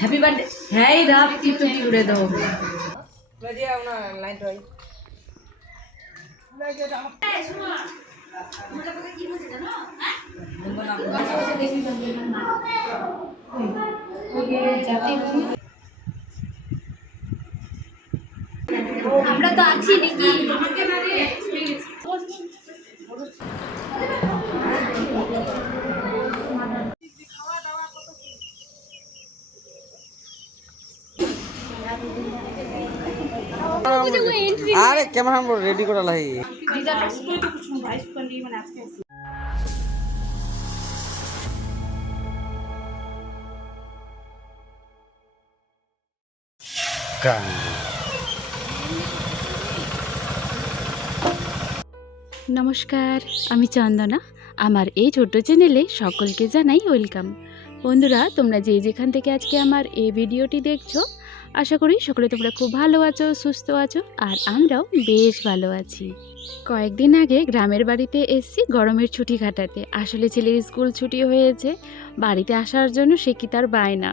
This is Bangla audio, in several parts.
Happy birthday. হ্যাঁ এই রাত টিপটপি উড়ে দাও। আমরা তো আছি নাকি? আরে ক্যামেরা রেডি করা লাই নমস্কার, আমি চন্দনা। আমার এই ছোট্ট চ্যানেলে সকলকে জানাই ওয়েলকাম। বন্ধুরা, তোমরা যেখান থেকে আজকে আমার এই ভিডিওটি দেখছো, আশা করি সকলে তোমরা খুব ভালো আছো, সুস্থ আছো, আর আমরাও বেশ ভালো আছি। কয়েকদিন আগে গ্রামের বাড়িতে এসেছি গরমের ছুটি কাটাতে। আসলে ছেলের স্কুল ছুটি হয়েছে, বাড়িতে আসার জন্য সে কি তার বায়না।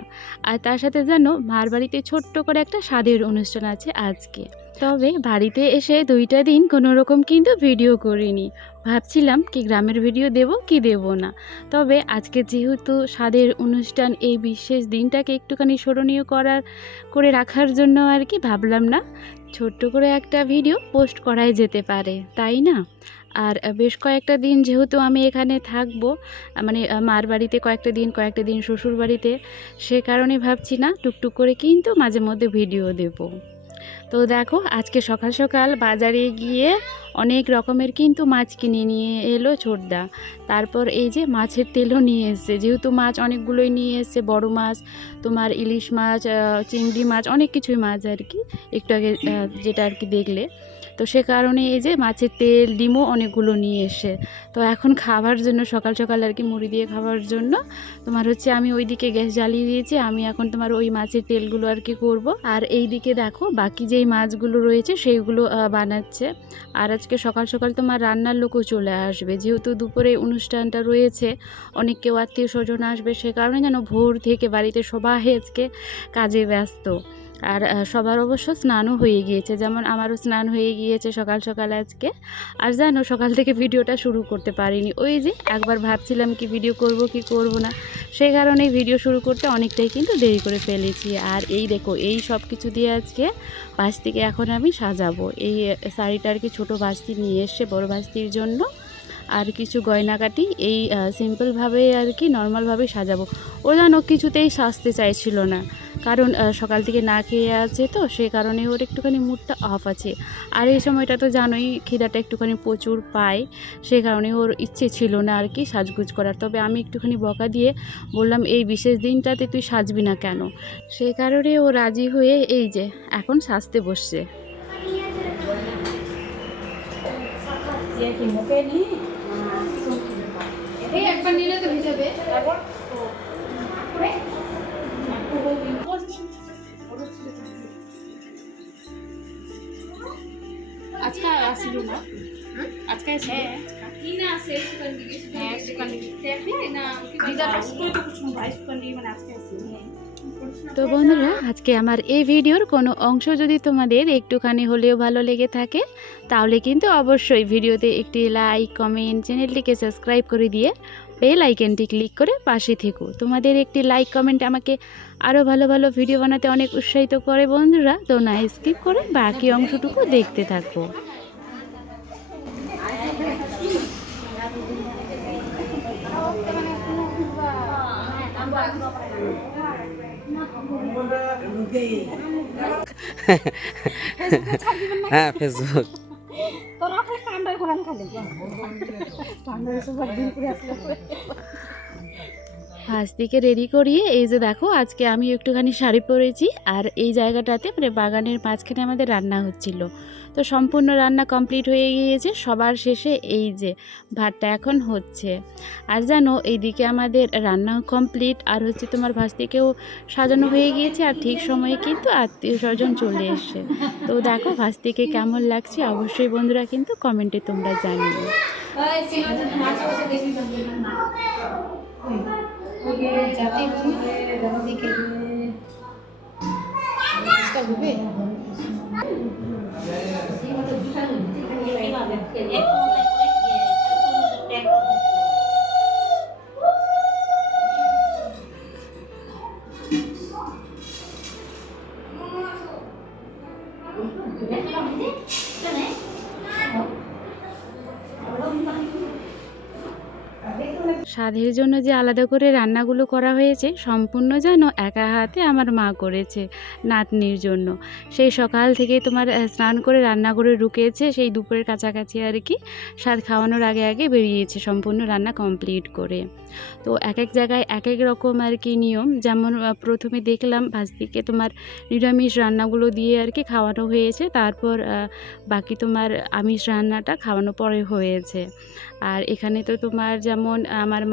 আর তার সাথে জানো, মার বাড়িতে ছোট্ট করে একটা স্বাদের অনুষ্ঠান আছে আজকে। তবে বাড়িতে এসে 2টা দিন কোনো রকম কিন্তু ভিডিও করিনি। ভাবছিলাম কি গ্রামের ভিডিও দেব কি দেব না। তবে আজকে যেহেতু স্বাদের অনুষ্ঠান, এই বিশেষ দিনটাকে একটুখানি স্মরণীয় করে রাখার জন্য আর কি ভাবলাম না, ছোট্ট করে একটা ভিডিও পোস্ট করাই যেতে পারে, তাই না? আর বেশ কয়েকটা দিন যেহেতু আমি এখানে থাকবো, মানে মার বাড়িতে কয়েকটা দিন শ্বশুর বাড়িতে, সে কারণে ভাবছি না টুকটুক করে কিন্তু মাঝে মধ্যে ভিডিও দেব। তো দেখো, আজকে সকাল সকাল বাজারে গিয়ে অনেক রকমের কিন্তু মাছ কিনে নিয়ে এলো ছোটদা। তারপর এই যে মাছের তেলও নিয়ে এসছে, যেহেতু মাছ অনেকগুলোই নিয়ে এসছে, বড় মাছ, তোমার ইলিশ মাছ, চিংড়ি মাছ, অনেক কিছুই মাছ আর কি, একটু আগে যেটা আর কি দেখলে। তো সে কারণে এই যে মাছের তেল, ডিমও অনেকগুলো নিয়ে এসে, তো এখন খাবার জন্য সকাল সকাল আর কি মুড়ি দিয়ে খাওয়ার জন্য তোমার হচ্ছে আমি ওইদিকে গ্যাস জ্বালিয়ে দিয়েছি। আমি এখন তোমার ওই মাছের তেলগুলো আর কি করব। আর এই দিকে দেখো বাকি যেই মাছগুলো রয়েছে সেইগুলো বানাচ্ছে। আর আজকে সকাল সকাল তোমার রান্নার লোকও চলে আসবে, যেহেতু দুপুরে অনুষ্ঠানটা রয়েছে, অনেক কেউ আত্মীয় স্বজন আসবে, সে কারণে যেন ভোর থেকে বাড়িতে সবাই আজকে কাজে ব্যস্ত। আর সবার অবশ্য স্নানও হয়ে গিয়েছে, যেমন আমারও স্নান হয়ে গিয়েছে সকাল সকাল আজকে। আর জানো, সকাল থেকে ভিডিওটা শুরু করতে পারিনি, ওই যে একবার ভাবছিলাম কি ভিডিও করব কি করব না, সেই কারণেই ভিডিও শুরু করতে অনেকটাই কিন্তু দেরি করে ফেলেছি। আর এই দেখো, এই সব কিছু দিয়ে আজকে বাস্তিকে এখন আমি সাজাবো। এই শাড়িটা আর কি ছোটো বাস্তি নিয়ে এসছে বড় বাস্তির জন্য, আর কিছু গয়নাকাটি এই সিম্পলভাবে আর কি নর্মালভাবে সাজাবো। ও জানো কিছুতেই সাজতে চাইছিল না, কারণ সকাল থেকে না খেয়ে আছে, তো সে কারণে ওর একটুখানি মুডটা অফ আছে। আর এই সময়টা তো জানোই খিদাটা একটুখানি প্রচুর পায়, সে কারণে ওর ইচ্ছে ছিল না আর কি সাজগুজ করার। তবে আমি একটুখানি বকা দিয়ে বললাম, এই বিশেষ দিনটাতে তুই সাজবি না কেন, সেই কারণে ও রাজি হয়ে এই যে এখন সাজতে বসছে। একবার নিলে তো ভিজাবে। আজকে আসিল না, আজকে আসিল কি না আছে সুকান দিকে, হ্যাঁ সুকান দিকে দেখলে না দিদাটা স্কুল তো কিছু ভাই সুকান দিকে মানে আজকে আসিল। তো বন্ধুরা, আজকে আমার এই ভিডিওর কোনো অংশ যদি তোমাদের একটুখানি হলেও ভালো লেগে থাকে, তাহলে কিন্তু অবশ্যই ভিডিওতে একটি লাইক, কমেন্ট, চ্যানেলটিকে সাবস্ক্রাইব করে দিয়ে বেল আইকনটি ক্লিক করে পাশে থেকো। তোমাদের একটি লাইক কমেন্ট আমাকে আরও ভালো ভালো ভিডিও বানাতে অনেক উৎসাহিত করে বন্ধুরা। তো না স্কিপ করে বাকি অংশটুকু দেখতে থাকো। হ্যাঁ ফেসবুক ভাস্তিকে রেডি করিয়ে এই যে দেখো, আজকে আমি একটুখানি শাড়ি পরেছি। আর এই জায়গাটাতে মানে বাগানের মাঝখানে আমাদের রান্না হচ্ছিল, তো সম্পূর্ণ রান্না কমপ্লিট হয়ে গিয়েছে। সবার শেষে এই যে ভাতটা এখন হচ্ছে। আর জানো, এইদিকে আমাদের রান্নাও কমপ্লিট, আর হচ্ছে তোমার ভাস্তিকেও সাজানো হয়ে গিয়েছে, আর ঠিক সময়ে কিন্তু আত্মীয় স্বজন চলে এসছে। তো দেখো ভাস্তিকে কেমন লাগছে অবশ্যই বন্ধুরা কিন্তু কমেন্টে তোমরা জানিও। স্বাদের জন্য যে আলাদা করে রান্নাগুলো করা হয়েছে সম্পূর্ণ যেন একা হাতে আমার মা করেছে নাতনির জন্য। সেই সকাল থেকে তোমার স্নান করে রান্না করে ঢুকেছে, সেই দুপুরের কাছাকাছি আর কি, স্বাদ খাওয়ানোর আগে আগে বেরিয়েছে সম্পূর্ণ রান্না কমপ্লিট করে। তো এক এক জায়গায় এক এক রকম আর কি নিয়ম। যেমন প্রথমে দেখলাম ভাস্তিকে তোমার নিরামিষ রান্নাগুলো দিয়ে আর কি খাওয়ানো হয়েছে, তারপর বাকি তোমার আমিষ রান্নাটা খাওয়ানো পরে হয়েছে। আর এখানে তো তোমার যেমন আমার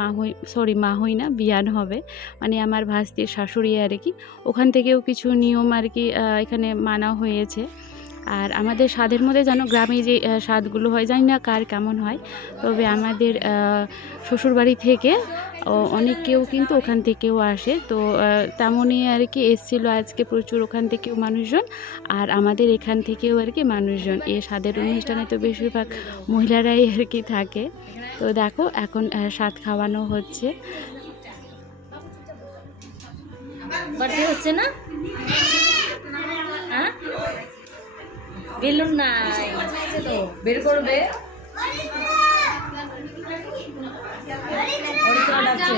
মা হই না, বিয়ান হবে, মানে আমার ভাস্তির শাশুড়ি আর কি, ওখান থেকেও কিছু নিয়ম আর কি এখানে মানা হয়েছে। আর আমাদের স্বাদের মধ্যে যেন গ্রামে যে স্বাদগুলো হয়, জানি না কার কেমন হয়, তবে আমাদের শ্বশুরবাড়ি থেকে অনেকেও কিন্তু ওখান থেকেও আসে। তো তেমনই আর কি এসেছিলো আজকে প্রচুর ওখান থেকেও মানুষজন, আর আমাদের এখান থেকেও আর কি মানুষজন। এই স্বাদের অনুষ্ঠানে তো বেশিরভাগ মহিলারাই আর কি থাকে। তো দেখো এখন স্বাদ খাওয়ানো হচ্ছে। বার্থডে হচ্ছে না? হ্যাঁ, বেলুন নাই তো বের করবে। অরিত্রা ডাকছে।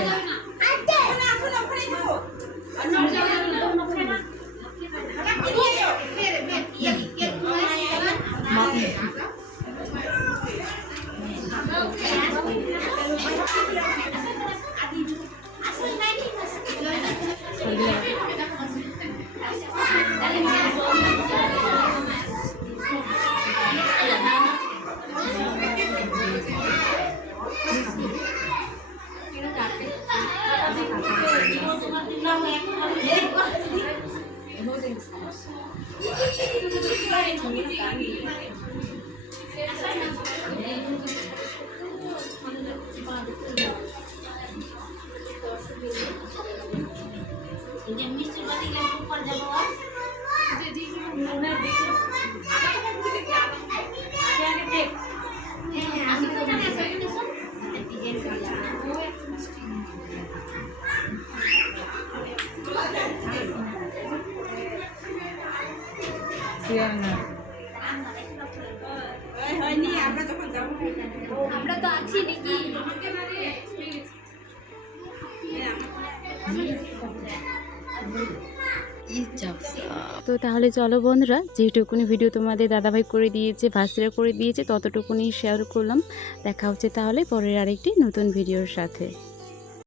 আমরা তো আছি নাকি? তো তাহলে চলো বন্ধুরা, যেটুকুনি ভিডিও তোমাদের দাদাভাই করে দিয়েছে, ভাস্তিরা করে দিয়েছে, ততটুকুনি শেয়ার করলাম। দেখা হচ্ছে তাহলে পরের আরেকটি নতুন ভিডিওর সাথে।